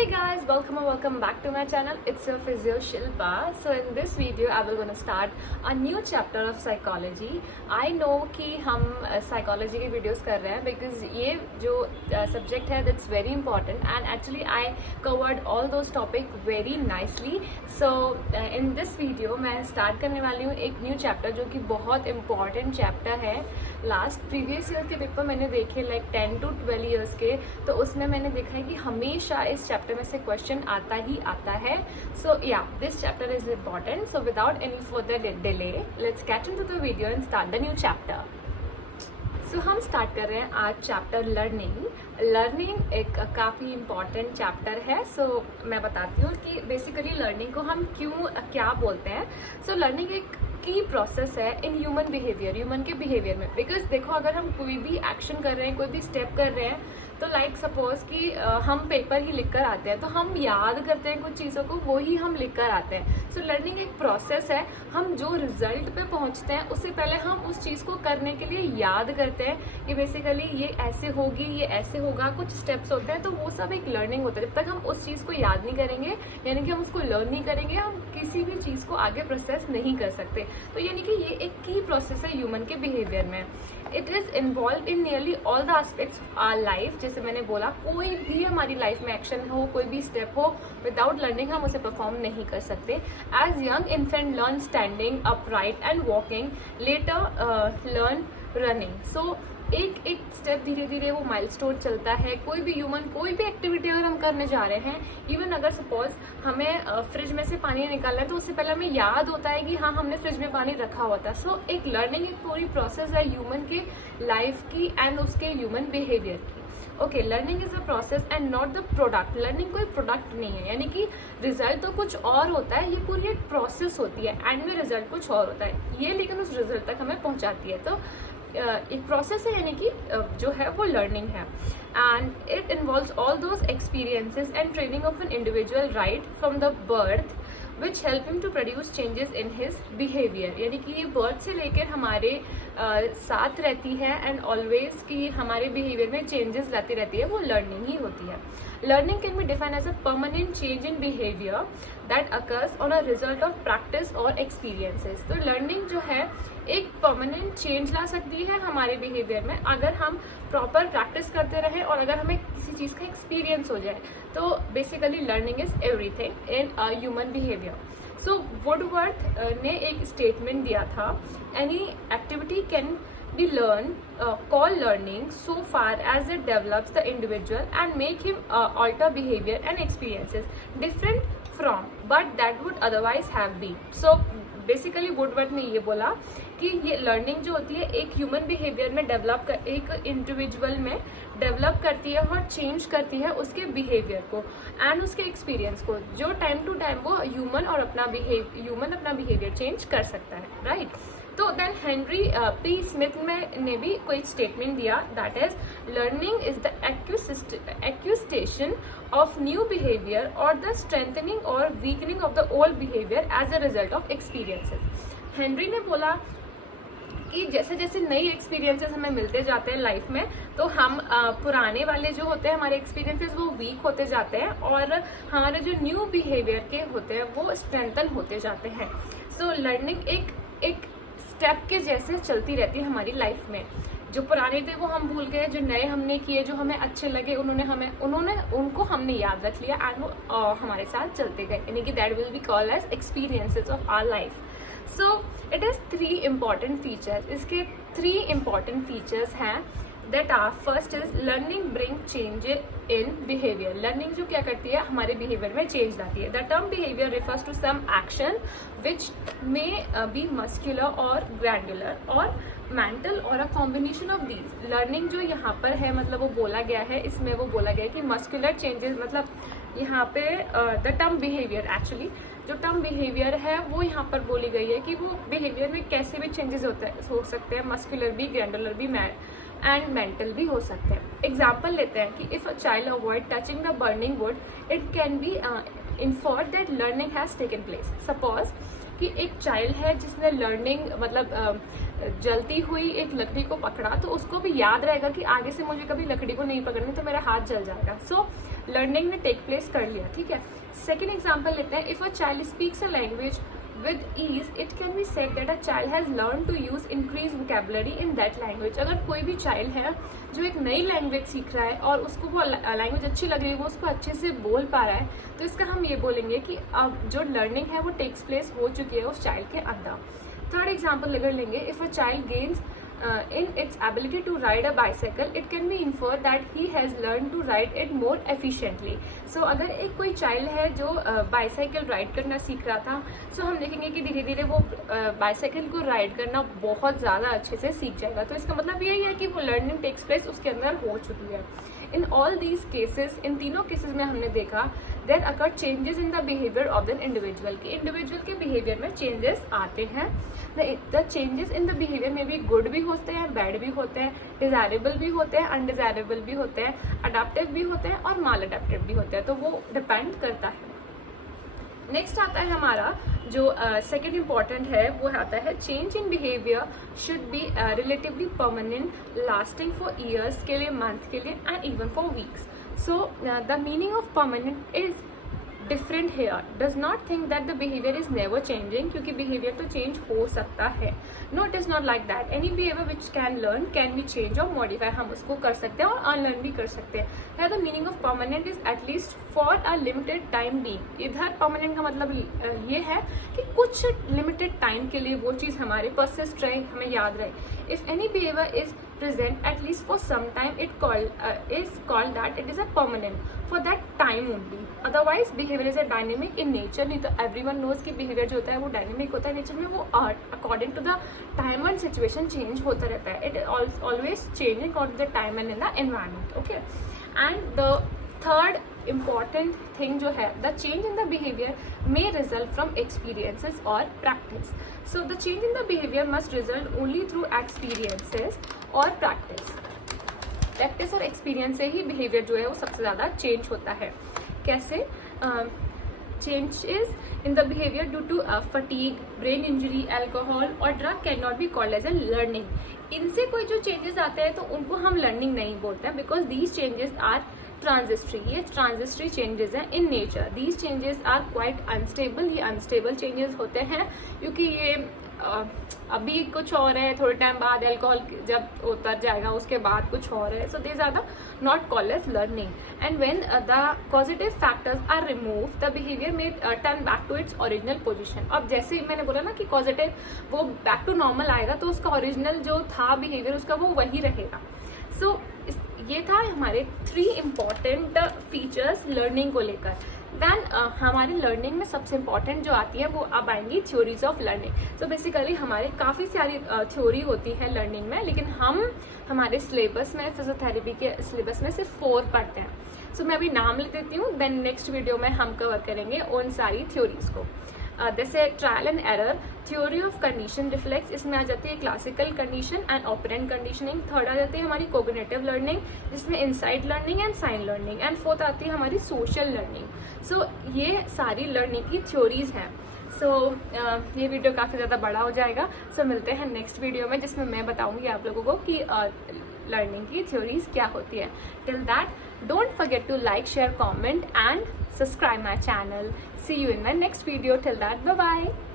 Hey guys, welcome or welcome back to my channel. It's your physio Shilpa. So in this video I will gonna start a new chapter of psychology. I know कि हम psychology के videos कर रहे हैं because ये जो subject है that's very important and actually I covered all those topic very nicely. So in this video मैं start करने वाली हूँ एक new chapter जो कि बहुत important chapter है. लास्ट प्रीवियस ईयर के पेपर मैंने देखे लाइक 10 to 12 ईयर्स के, तो उसमें मैंने देखा है कि हमेशा इस चैप्टर में से क्वेश्चन आता ही आता है. सो या this chapter is important. So without any further delay let's get into the video and start the new chapter. So हम स्टार्ट कर रहे हैं आज चैप्टर लर्निंग. लर्निंग एक काफ़ी इम्पॉर्टेंट चैप्टर है. सो मैं बताती हूँ कि बेसिकली लर्निंग को हम क्या बोलते हैं. सो लर्निंग एक की प्रोसेस है इन ह्यूमन बिहेवियर, ह्यूमन के बिहेवियर में. बिकॉज देखो अगर हम कोई भी एक्शन कर रहे हैं, कोई भी स्टेप कर रहे हैं, तो लाइक सपोज कि हम पेपर ही लिख कर आते हैं, तो हम याद करते हैं कुछ चीज़ों को, वो ही हम लिख कर आते हैं. सो लर्निंग एक प्रोसेस है. हम जो रिजल्ट पे पहुंचते हैं उससे पहले हम उस चीज़ को करने के लिए याद करते हैं कि बेसिकली ये ऐसे होगी, ये ऐसे होगा, कुछ स्टेप्स होते हैं, तो वो सब एक लर्निंग होता है. जब तक हम उस चीज़ को याद नहीं करेंगे, यानी कि हम उसको लर्न नहीं करेंगे, हम किसी भी चीज़ को आगे प्रोसेस नहीं कर सकते. तो यानी कि ये एक की प्रोसेस है ह्यूमन के बिहेवियर में. It is involve in nearly all the aspects of our life. जैसे मैंने बोला, कोई भी हमारी लाइफ में एक्शन हो, कोई भी स्टेप हो, विदाउट लर्निंग हम उसे परफॉर्म नहीं कर सकते. As young infant learn standing upright and walking, later learn running. So एक एक स्टेप धीरे धीरे वो माइलस्टोन चलता है. कोई भी ह्यूमन कोई भी एक्टिविटी अगर हम करने जा रहे हैं, इवन अगर सपोज हमें फ्रिज में से पानी निकालना है, तो उससे पहले हमें याद होता है कि हाँ हमने फ्रिज में पानी रखा हुआ था. सो एक लर्निंग एक पूरी प्रोसेस है ह्यूमन के लाइफ की एंड उसके ह्यूमन बिहेवियर की. Okay, learning is a process and not the product. Learning कोई प्रोडक्ट नहीं है, यानी कि रिजल्ट तो कुछ और होता है, ये पूरी एक प्रोसेस होती है. एंड में रिजल्ट कुछ और होता है, ये लेकिन उस रिजल्ट तक हमें पहुंचाती है. तो एक प्रोसेस है, यानी कि जो है वो लर्निंग है. And it involves all those experiences and training of an individual right from the birth which help him to produce changes in his behaviour. यानी कि ये बर्थ से लेकर हमारे साथ रहती है एंड ऑलवेज कि हमारे बिहेवियर में चेंजेस लाती रहती है, वो लर्निंग ही होती है. Learning can be defined as a permanent change in behaviour that occurs on a result of practice और एक्सपीरियंसेस. तो लर्निंग जो है एक परमानेंट चेंज ला सकती है हमारे बिहेवियर में अगर हम प्रॉपर प्रैक्टिस करते रहें और अगर हमें किसी चीज़ का एक्सपीरियंस हो जाए. तो basically learning is everything in human behaviour. So Woodworth ने एक स्टेटमेंट दिया था, any activity can be called learning so far as it develops the individual and make him alter behavior and experiences different from but that would otherwise have been. So basically Woodworth ने ये बोला कि ये learning जो होती है एक human behaviour में एक इंडिविजुअल में डेवलप करती है और चेंज करती है उसके बिहेवियर को एंड उसके एक्सपीरियंस को, जो टाइम टू टाइम वो ह्यूमन अपना बिहेवियर चेंज कर सकता है. राइट. तो देन हेनरी पी स्मिथ ने भी कोई स्टेटमेंट दिया, that is learning is the acquisition of new behaviour और द स्ट्रेंथनिंग और weakening of the old behaviour as a result of experiences. Henry ने बोला कि जैसे जैसे नई एक्सपीरियंसेस हमें मिलते जाते हैं लाइफ में, तो हम पुराने वाले जो होते हैं हमारे एक्सपीरियंसेस वो वीक होते जाते हैं और हमारे जो न्यू बिहेवियर के होते हैं वो स्ट्रेंथन होते जाते हैं. सो लर्निंग एक स्टेप के जैसे चलती रहती है हमारी लाइफ में. जो पुराने थे वो हम भूल गए, जो नए हमने किए, जो हमें अच्छे लगे, उनको हमने याद रख लिया एंड वो हमारे साथ चलते गए, यानी कि that will be called as experiences of our life. So it is 3 important features. इसके 3 इम्पॉर्टेंट फीचर्स हैं that are first is learning bring change in behavior. learning जो क्या करती है हमारे behavior में change लाती है. the term behavior refers to some action which may be muscular or glandular or mental or a combination of these. learning जो यहाँ पर है मतलब वो बोला गया है, इसमें वो बोला गया है कि muscular changes मतलब यहाँ पे the term behavior actually जो टर्म बिहेवियर है वो यहाँ पर बोली गई है कि वो बिहेवियर में कैसे भी चेंजेस हो सकते हैं, मस्कुलर भी, ग्लैंडुलर भी एंड मेंटल भी हो सकते हैं. एग्जाम्पल लेते हैं कि if a child avoid touching the burning wood it can be inferred that learning has taken place. Suppose कि एक चाइल्ड है जिसने लर्निंग मतलब जलती हुई एक लकड़ी को पकड़ा, तो उसको भी याद रहेगा कि आगे से मुझे कभी लकड़ी को नहीं पकड़नी तो मेरा हाथ जल जाएगा. सो लर्निंग ने टेक प्लेस कर लिया, ठीक है। सेकेंड एग्जाम्पल लेते हैं, if a child speaks a language with ease, it can be said that a child has learned to use increased vocabulary in that language. अगर कोई भी child है जो एक नई लैंग्वेज सीख रहा है और उसको वो लैंग्वेज अच्छी लग रही है, वो उसको अच्छे से बोल पा रहा है, तो इसका हम ये बोलेंगे कि अब जो लर्निंग है वो टेक्स प्लेस हो चुकी है उस चाइल्ड के अंदर। थर्ड एग्जाम्पल अगर लेंगे, if a child gains in its ability to ride a bicycle, it can be inferred that he has learned to ride it more efficiently. So अगर एक कोई चाइल्ड है जो बाईसाइकिल राइड करना सीख रहा था, so हम देखेंगे कि धीरे धीरे वो बाईसाइकिल को राइड करना बहुत ज़्यादा अच्छे से सीख जाएगा। तो इसका मतलब यही है कि वो लर्निंग टेक्स प्लेस उसके अंदर हो चुकी है। इन ऑल दीज केसेस, इन तीनों केसेस में हमने देखा then occur changes in the behaviour of the individual, कि इंडिविजुअल के बिहेवियर में चेंजेस आते हैं। The changes in the behaviour में भी गुड भी होते हैं, बैड भी होते हैं, डिजायरेबल भी होते हैं, अनडिजायरेबल भी होते हैं, अडेप्टिव भी होते हैं और माल अडेप्टिव भी होते हैं, तो वो डिपेंड करता है। नेक्स्ट आता है हमारा जो सेकेंड इम्पॉर्टेंट है, वो आता है change in behaviour should be relatively permanent, lasting for years के लिए, मंथ के लिए and even for weeks. So the meaning of permanent is different here, does not think that the behaviour is never changing, क्योंकि behaviour तो change हो सकता है। No, it is not like that, any behaviour which can learn can be change और modify, हम उसको कर सकते हैं और अनलर्न भी कर सकते हैं। The meaning of permanent is at least for a limited time being. इधर परमानेंट का मतलब ये है कि कुछ लिमिटेड टाइम के लिए वो चीज़ हमारे परसिस्ट रहे, हमें याद रहे। If any behaviour is present at least for some time, it is called that it is a permanent for that time only. Otherwise behavior is a dynamic in nature. नहीं तो everyone knows कि behavior जो होता है वो dynamic होता है nature में, वो according to the time and situation change होता रहता है। It is always changing according to the time and in the environment. Okay, and the third important thing जो है, the change in the behavior may result from experiences or practice. So the change in the behavior must result only through experiences or practice. Practice और experience से ही behaviour जो है वो सबसे ज़्यादा change होता है। कैसे? changes in the behavior due to fatigue, brain injury, alcohol और drug cannot be called as a learning. इनसे कोई जो चेंजेस आते हैं तो उनको हम लर्निंग नहीं बोलते हैं, because these changes are transitory, ये ट्रांजिस्ट्री चेंजेस हैं in nature. These changes are quite unstable, ये अनस्टेबल चेंजेस होते हैं क्योंकि ये अभी कुछ और है, थोड़े टाइम बाद अल्कोहल जब उतर जाएगा उसके बाद कुछ और है। So these are the not called as learning. And when the positive factors are remove the behaviour may turn back to its original position. अब जैसे मैंने बोला ना कि पॉजिटिव वो बैक टू नॉर्मल आएगा तो उसका ओरिजिनल जो था बिहेवियर उसका वो वही रहेगा। सो ये था हमारे 3 इम्पॉर्टेंट फीचर्स लर्निंग को लेकर। देन हमारी लर्निंग में सबसे इम्पॉर्टेंट जो आती है वो अब आएंगी theories of learning. So basically हमारे काफ़ी सारी थ्योरी होती है लर्निंग में, लेकिन हम हमारे सिलेबस में फिजियोथेरेपी के सिलेबस में सिर्फ 4 पढ़ते हैं। सो मैं अभी नाम ले देती हूँ, देन नेक्स्ट वीडियो में हम कवर करेंगे उन सारी थ्योरीज को। जैसे trial and error, theory of condition reflex, इसमें आ जाती है classical condition and operant conditioning. Third आ जाती है हमारी कोग्निटिव लर्निंग जिसमें insight learning and sign learning, and fourth आती है हमारी सोशल लर्निंग। सो ये सारी लर्निंग की थ्योरीज हैं। सो ये वीडियो काफ़ी ज़्यादा बड़ा हो जाएगा। सो मिलते हैं नेक्स्ट वीडियो में जिसमें मैं बताऊंगी आप लोगों को कि लर्निंग की थ्योरीज क्या होती है। Till that don't forget to like, share, comment and subscribe my channel. See you in my next video. Till that, bye bye.